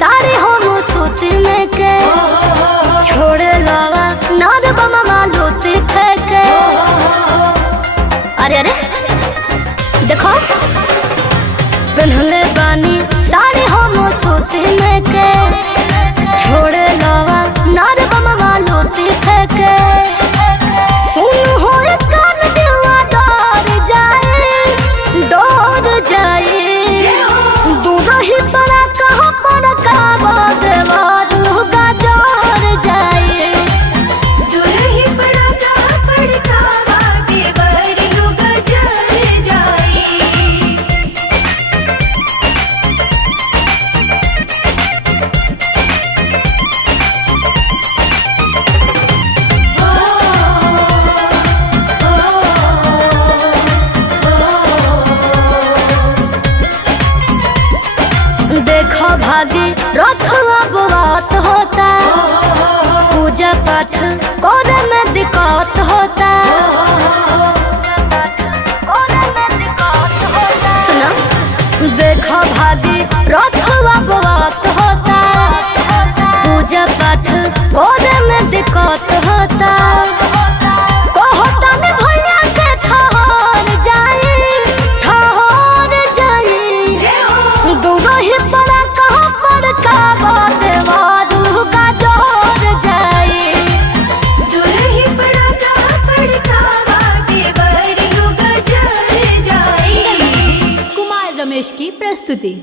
साड़ी हम सूत में के छोड़े लावा नाद बमा मालूती फेंके। अरे अरे देखो पहनले बानी साड़ी हम सूत में के छोड़े लावा नाद बमा मालूती फेंके। सुन हो कान दिलवा डर जाए दूर ही पड़ा कहाँ पर काबा देवार लुगा डर जाए। दूर ही पड़ा कहाँ पर काबा देवार लुगा डर जाए। देखो भागी रथवा बात होता पूजा पाठ करे में दिक्कत होता। सुनो देखो भागी रथवा बात होता पूजा पाठ करे में दिक्कत होता। रमेश की प्रस्तुति।